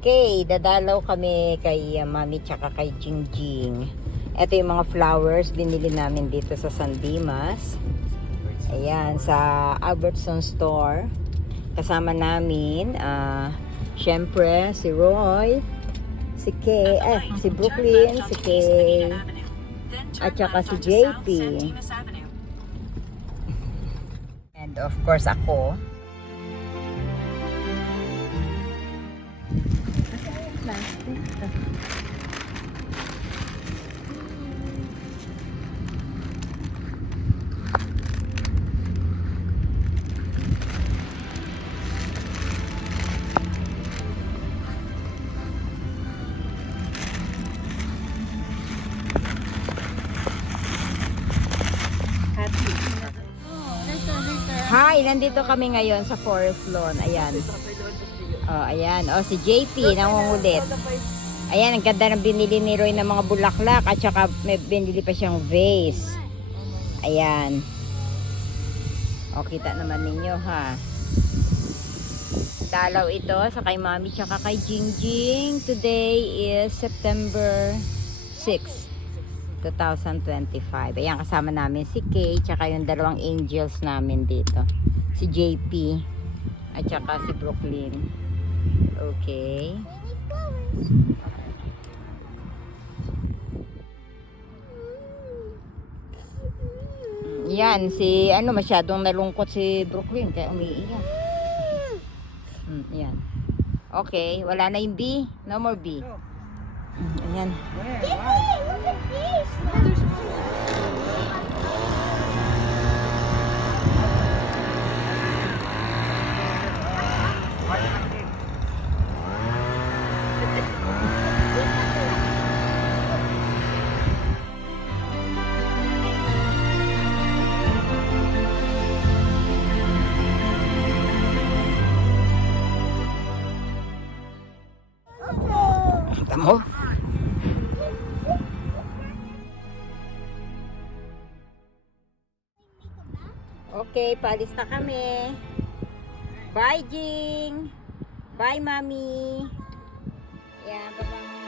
Okay, dadalaw kami kay Mami tsaka kay Jingjing. Ito yung mga flowers binili namin dito sa San Dimas. Ayan, sa Albertson Store. Kasama namin, syempre, si Roy, si Kay, si Brooklyn, si Kay, at saka si JP. And of course, ako. Hi, nandito kami ngayon sa Forest Lawn. Ayan. Oh, ayan. Oh, si JP nangungulit. Ayan, ang ganda ng binili ni Roy ng mga bulaklak at saka may binili pa siyang vase. Ayan. O, kita naman ninyo ha. Dalaw ito sa kay Mami tsaka kay Jingjing. Today is September 6, 2025. Ayan, kasama namin si Kay tsaka yung dalawang angels namin dito. Si JP at saka si Brooklyn. Okay. Yan, si masyadong nalungkot si Brooklyn kaya umiiyak. Yan. Okay, wala na yung B. No more B. Ayan. Tamo? Okay, paalis na kami. Bye, Jing. Bye, Mami. Yan, bye-bye.